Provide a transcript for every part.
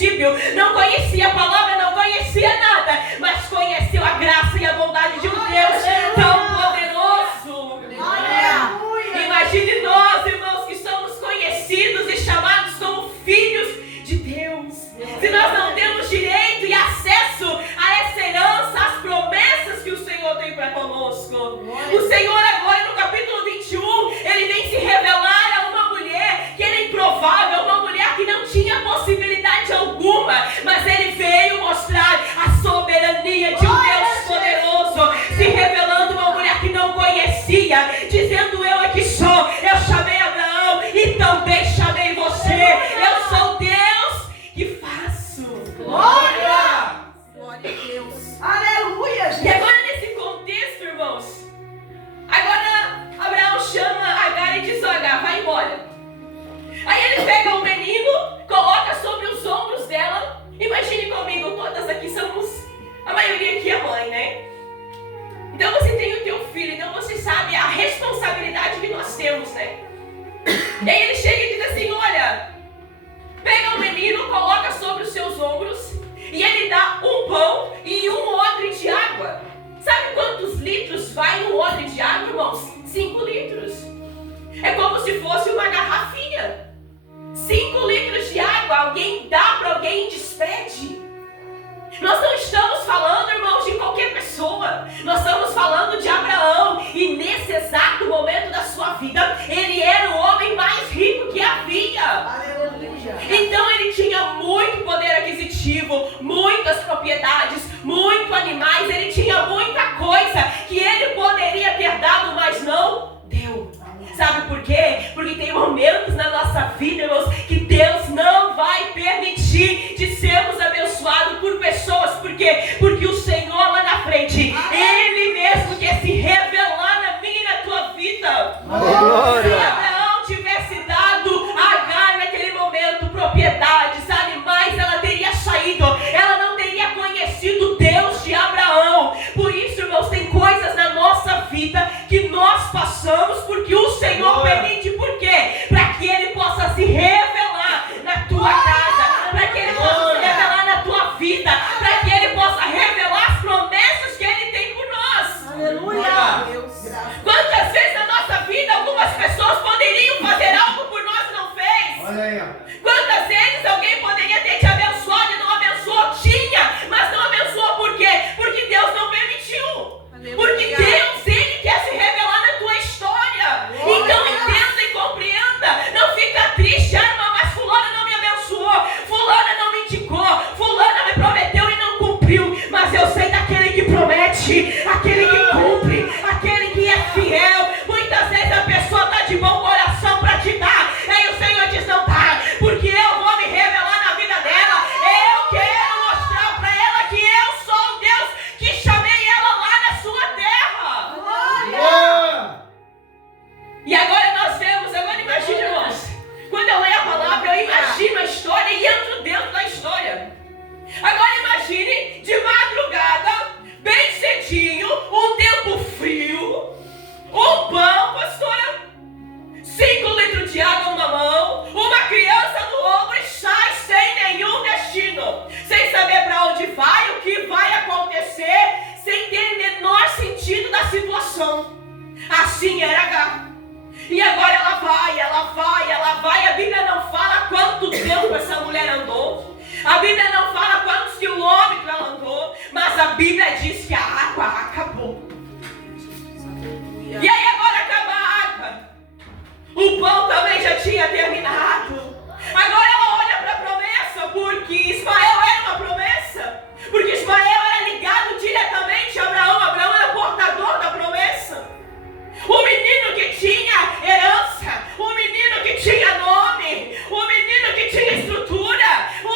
invisível, não conhecia a palavra, não conhecia nada, mas conheceu a graça e a bondade de um Deus tão poderoso. Imagine nós, irmãos, que somos conhecidos e chamados como filhos de Deus. Se nós não temos direito e acesso a essa herança, às promessas que o Senhor tem para conosco. O Senhor agora no capítulo 21, Ele vem se revelar a uma mulher que era improvável, uma mulher que não tinha possibilidade alguma, mas Ele veio mostrar a soberania de um Deus poderoso, se revelando uma mulher que não conhecia, dizendo: eu é que sou, eu chamei Abraão e também chamei você, eu sou Deus que faço. Glória! Glória a Deus. Aleluia, gente. E agora nesse contexto, irmãos, agora Abraão chama Agar e diz: Agar, vai embora. Aí ele pega o menino, coloca sobre os ombros dela. Imagine comigo, todas aqui somos, a maioria aqui é mãe, né? Então você tem o teu filho, então você sabe a responsabilidade que nós temos, né? E aí ele chega e diz assim: olha, pega o menino, coloca sobre os seus ombros, e ele dá um pão e um odre de água. Sabe quantos litros vai um odre de água, irmãos? 5 litros. É como se fosse uma garrafinha. 5 litros de água, alguém dá para alguém e despede. Nós não estamos falando, irmãos, de qualquer pessoa. Nós estamos falando de Abraão. E nesse exato momento da sua vida, ele era o homem mais rico que havia. Aleluia. Então ele tinha muito poder aquisitivo, muitas propriedades, muitos animais. Ele tinha muita coisa que ele poderia ter dado, mas não deu. Sabe por quê? Porque tem momentos na nossa vida, irmãos, que Deus não vai permitir de sermos abençoados por pessoas. Por quê? Porque o Senhor lá na frente, Ele mesmo quer se revelar na minha e na tua vida. Glória. Se Abraão tivesse dado a Agar naquele momento propriedades, animais, ela teria saído. Ela não teria conhecido Deus de Abraão. Por isso, irmãos, tem coisas na nossa vida que nós passamos porque o Senhor permite. Por quê? Para que Ele possa se revelar na tua casa, para que Ele possa se revelar na tua vida, para que Ele possa revelar as promessas que Ele tem por nós. Aleluia. Deus. Quantas vezes na nossa vida algumas pessoas poderiam fazer algo por nós e não fez? Olha aí, ó. Quantas vezes alguém poderia ter te abençoado e não abençoou? Tinha, mas não abençoou. Por quê? Porque Deus não permitiu. Porque Deus, Ele quer se revelar na tua história. Então entenda e compreenda. Não fica triste: ah, mas fulana não me abençoou, fulana não me indicou, fulana me prometeu e não cumpriu. Mas eu sei daquele que promete, aquele que cumpre, aquele que é fiel. Muitas vezes a pessoa está de bom coração para te dar, aí o Senhor diz: não tá, porque eu vou me revelar na vida dela. Eu quero mostrar para ela que eu sou o Deus que chamei ela lá na sua terra. Glória. E agora nós vemos, agora imagine, irmãos, quando eu leio a palavra, eu imagino a história e entro dentro da história. Agora imagine, de madrugada, bem cedinho, um tempo frio, um pão, pastora, 5 litros de água numa mão, uma criança no ombro e sai sem nenhum destino, sem saber para onde vai, o que vai acontecer, sem ter o menor sentido da situação. Assim era Agar. E agora ela vai. A Bíblia não fala quanto tempo essa mulher andou. A Bíblia não fala quantos quilômetros ela andou. Mas a Bíblia diz que a água acabou. E aí agora acaba a água. O pão também já tinha terminado. Agora ela olha para a promessa, porque Ismael era uma promessa. Porque Ismael era ligado diretamente a Abraão. Abraão era portador da promessa. O menino que tinha herança, o menino que tinha nome, o menino que tinha estrutura, o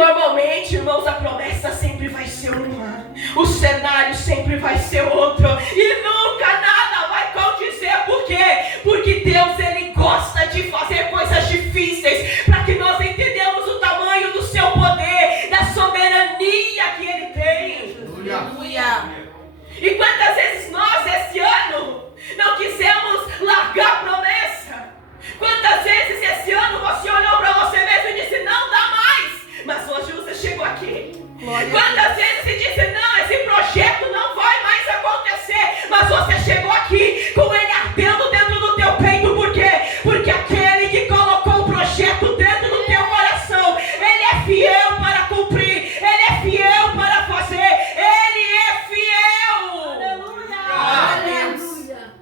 normalmente, irmãos, a promessa sempre vai ser uma, o cenário sempre vai ser outro, e nunca nada vai acontecer. Por quê? Porque Deus, Ele gosta de fazer coisas difíceis, para que nós entendamos o tamanho do seu poder, da soberania que Ele tem. Aleluia. E quantas vezes nós, esse ano, não quisemos largar a promessa? Quantas vezes esse ano você olhou para você mesmo e disse, não dá mais, mas hoje você chegou aqui. Quantas vezes você disse, não, esse projeto não vai mais acontecer, mas você chegou aqui com ele ardendo dentro do teu peito. Por quê? Porque aquele que colocou o projeto dentro do teu coração, ele é fiel para cumprir, ele é fiel para fazer, ele é fiel. Aleluia.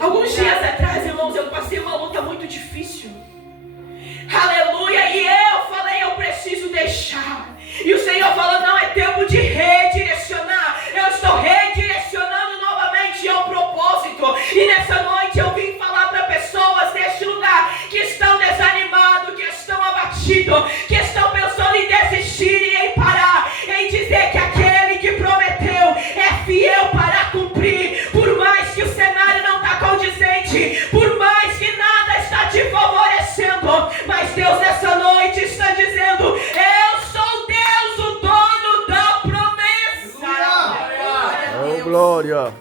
Alguns dias atrás, irmãos, eu passei uma luta muito difícil. Aleluia. E eu falei, eu preciso deixar. E o Senhor falou, não, é tempo de redirecionar. Eu estou redirecionando novamente ao propósito. E nessa noite eu vim falar para pessoas deste lugar que estão desanimados, que estão abatidos, que estão pensando em desistir e em parar, em dizer que aquele que prometeu é fiel para cumprir. Por mais que o cenário não está condizente, por mais que nada está te favorecendo, mas Deus nessa noite está dizendo, eu sou Deus, o dono da promessa. Oh, glória.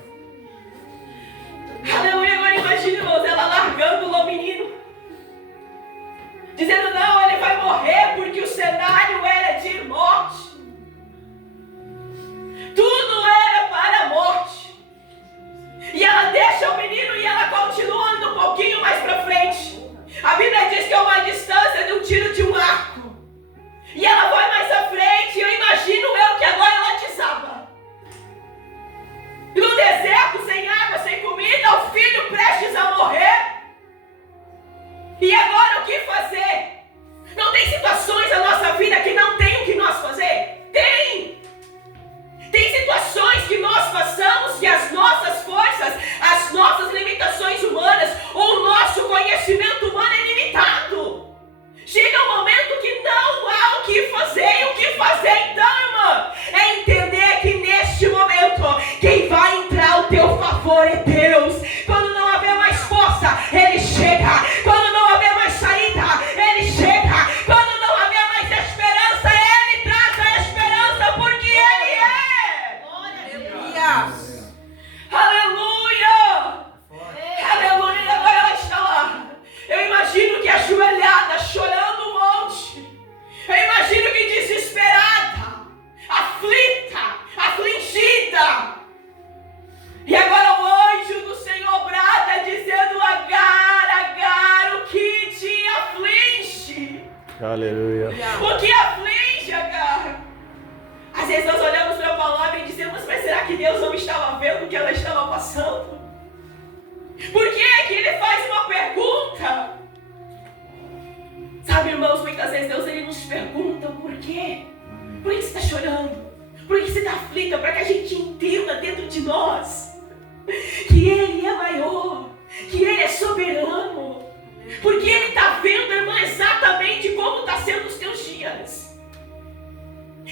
Aleluia. Agora imagine, irmãos, ela largando o menino, dizendo, não, ele vai morrer, porque o cenário era de morte. Tudo era para a morte. E ela deixa o menino e ela continua andando um pouquinho mais para frente. A Bíblia diz que é uma distância de um tiro de um arco. E ela vai mais à frente, e eu imagino que agora ela desaba. No deserto, sem água, sem comida, o filho prestes a morrer. E agora o que fazer? Não tem situações na nossa vida que não tem o que nós fazer? Tem! Tem situações que nós passamos que as nossas forças, as nossas limitações humanas, ou o nosso conhecimento humano é limitado. Chega um momento que não há o que fazer. E o que fazer então, irmã? É entender que neste momento, quem vai entrar ao teu favor é Deus. Quando não haver mais força, Ele chega. Quando não haver mais saída, Ele chega. Quando não haver mais esperança, Ele traz a esperança, porque Ele é. Aleluia. Aleluia. Agora ela está lá. Eu imagino que ajoelhada, chorando um monte. Eu imagino que desesperada, aflita, afligida. E agora o anjo do Senhor brada dizendo, Agar, Agar, o que te aflige? Aleluia. O que aflige, Agar? Às vezes nós olhamos para a palavra e dizemos, mas será que Deus não estava vendo o que ela estava passando? Por que ele faz uma pergunta? Sabe, irmãos, muitas vezes Deus ele nos pergunta por quê? Por que você está chorando? Por que você está aflita? Para que a gente entenda dentro de nós que Ele é maior, que Ele é soberano. Porque Ele está vendo, irmã, exatamente como está sendo os teus dias.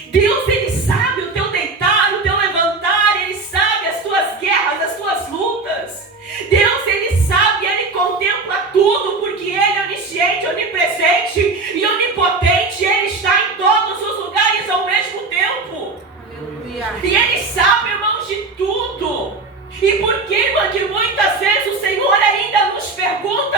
Deus, Ele sabe o teu deitar, o teu levantar, Ele sabe as tuas guerras, as tuas lutas. Deus, Ele sabe, Ele contempla tudo, porque Ele é onisciente, onipresente e onipotente. Ele está em todos os lugares ao mesmo tempo. Aleluia. E Ele sabe, irmãos, de tudo. E por que, irmã, que muitas vezes o Senhor ainda nos pergunta